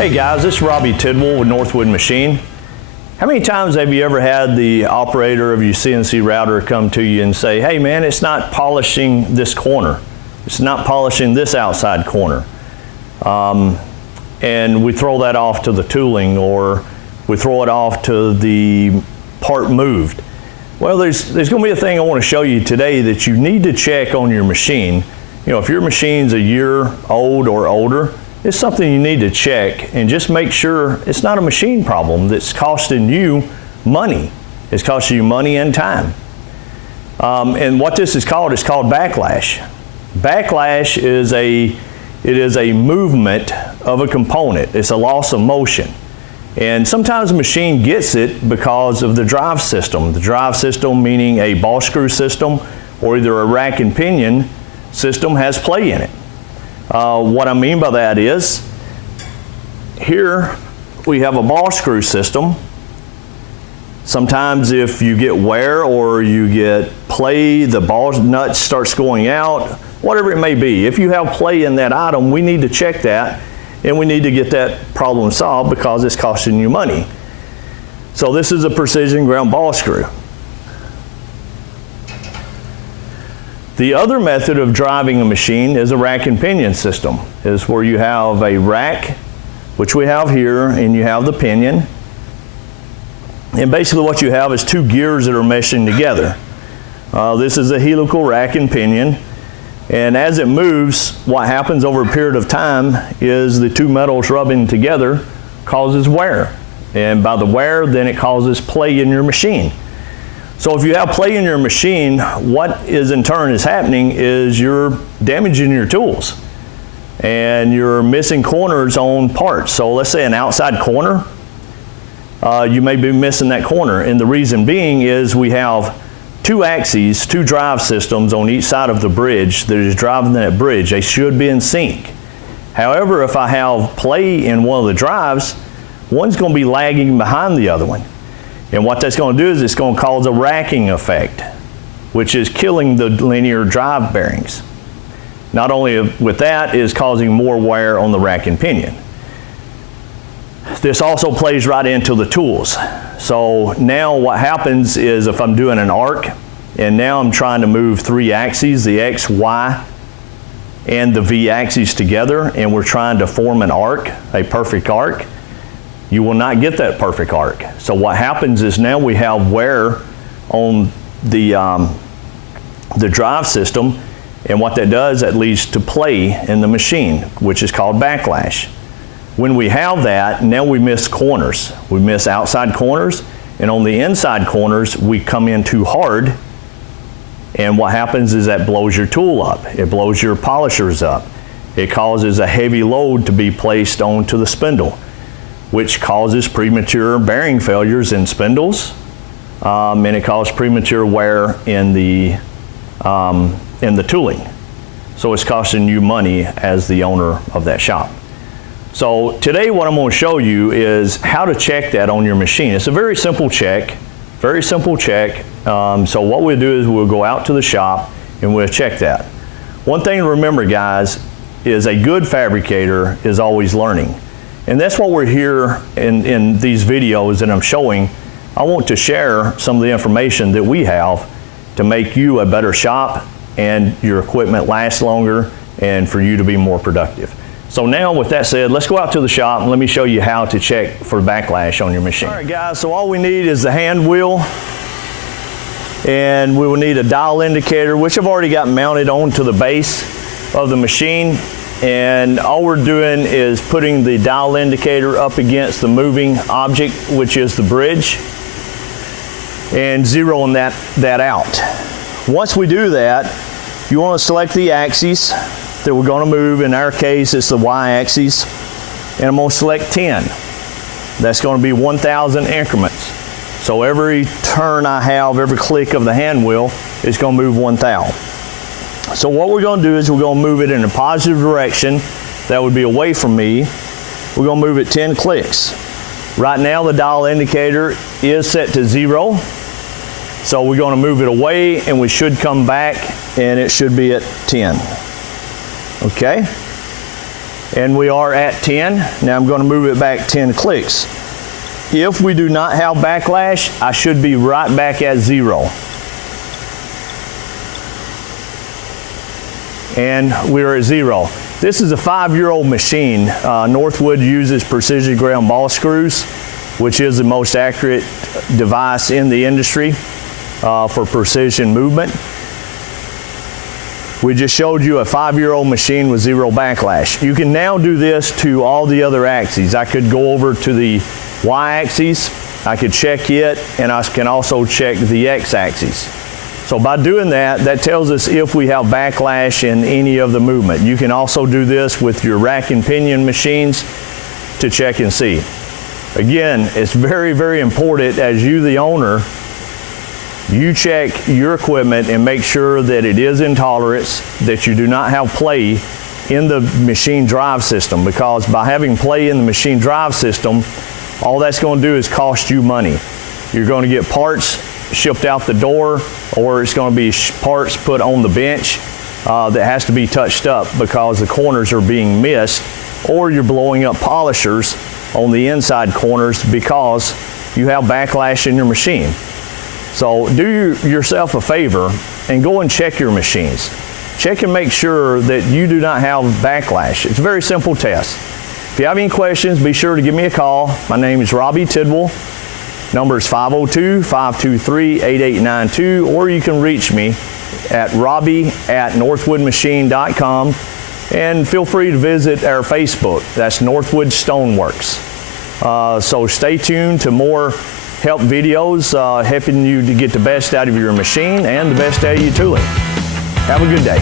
Hey guys, this is Robbie Tidwell with Northwood Machine. How many times have you ever had the operator of your CNC router come to you and say, hey man, it's not polishing this corner. It's not polishing this outside corner. And we throw that off to the tooling, or we throw it off to the part moved. Well, there's going to be a thing I want to show you today that you need to check on your machine. You know, if your machine's a year old or older, it's something you need to check and just make sure it's not a machine problem that's costing you money. It's costing you money and time. And what this is called backlash. Backlash is a movement of a component. It's a loss of motion. And sometimes the machine gets it because of the drive system. The drive system meaning a ball screw system or either a rack and pinion system has play in it. What I mean by that is, here we have a ball screw system. Sometimes if you get wear or you get play, the ball nut starts going out, whatever it may be. If you have play in that item, we need to check that and we need to get that problem solved because it's costing you money. So this is a precision ground ball screw. The other method of driving a machine is a rack and pinion system, is where you have a rack, which we have here, and you have the pinion. And basically what you have is two gears that are meshing together. This is a helical rack and pinion. And as it moves, what happens over a period of time is the two metals rubbing together causes wear. And by the wear, then it causes play in your machine. So if you have play in your machine, what is in turn is happening is you're damaging your tools and you're missing corners on parts. So let's say an outside corner, you may be missing that corner. And the reason being is we have two axes, two drive systems on each side of the bridge that is driving that bridge. They should be in sync. However, if I have play in one of the drives, one's going to be lagging behind the other one. And what that's going to do is it's going to cause a racking effect, which is killing the linear drive bearings. Not only with that, is causing more wear on the rack and pinion. This also plays right into the tools. So now what happens is if I'm doing an arc, and now I'm trying to move three axes, the X, Y, and the V axes together, and we're trying to form an arc, a perfect arc, you will not get that perfect arc. So what happens is now we have wear on the drive system, and what that does, that leads to play in the machine, which is called backlash. When we have that, now we miss corners. We miss outside corners, and on the inside corners, we come in too hard, and what happens is that blows your tool up. It blows your polishers up. It causes a heavy load to be placed onto the spindle, which causes premature bearing failures in spindles, and it causes premature wear in the tooling. So it's costing you money as the owner of that shop. So today what I'm going to show you is how to check that on your machine. It's a very simple check, very simple check. So what we'll do is we'll go out to the shop and we'll check that. One thing to remember, guys, is a good fabricator is always learning. And that's what we're here in these videos that I'm showing. I want to share some of the information that we have to make you a better shop and your equipment last longer and for you to be more productive. So now with that said, let's go out to the shop and let me show you how to check for backlash on your machine. All right guys, so all we need is the hand wheel, and we will need a dial indicator, which I've already got mounted onto the base of the machine. And all we're doing is putting the dial indicator up against the moving object, which is the bridge, and zeroing that out. Once we do that, you want to select the axes that we're going to move. In our case, it's the Y axis, and I'm going to select 10. That's going to be 1,000 increments. So every turn I have, every click of the hand wheel is going to move 1,000. So what we're going to do is we're going to move it in a positive direction. That would be away from me. We're going to move it 10 clicks. Right now the dial indicator is set to 0. So we're going to move it away, and we should come back and it should be at 10. Okay? And we are at 10. Now I'm going to move it back 10 clicks. If we do not have backlash, I should be right back at 0. And we're at 0. This is a 5-year-old machine. Northwood uses precision ground ball screws, which is the most accurate device in the industry for precision movement. We just showed you a 5-year-old machine with 0 backlash. You can now do this to all the other axes. I could go over to the Y-axis, I could check it, and I can also check the X-axis. So by doing that, that tells us if we have backlash in any of the movement. You can also do this with your rack and pinion machines to check and see. Again, it's very, very important as you, the owner, you check your equipment and make sure that it is in tolerance, that you do not have play in the machine drive system, because by having play in the machine drive system, all that's going to do is cost you money. You're going to get parts shipped out the door, or it's going to be parts put on the bench that has to be touched up because the corners are being missed, or you're blowing up polishers on the inside corners because you have backlash in your machine. So do yourself a favor and go and check your machines. Check and make sure that you do not have backlash. It's a very simple test. If you have any questions, be sure to give me a call. My name is Robbie Tidwell. Number is 502-523-8892, or you can reach me at robbie@northwoodmachine.com, and feel free to visit our Facebook. That's Northwood Stoneworks. So stay tuned to more help videos helping you to get the best out of your machine and the best out of your tooling. Have a good day.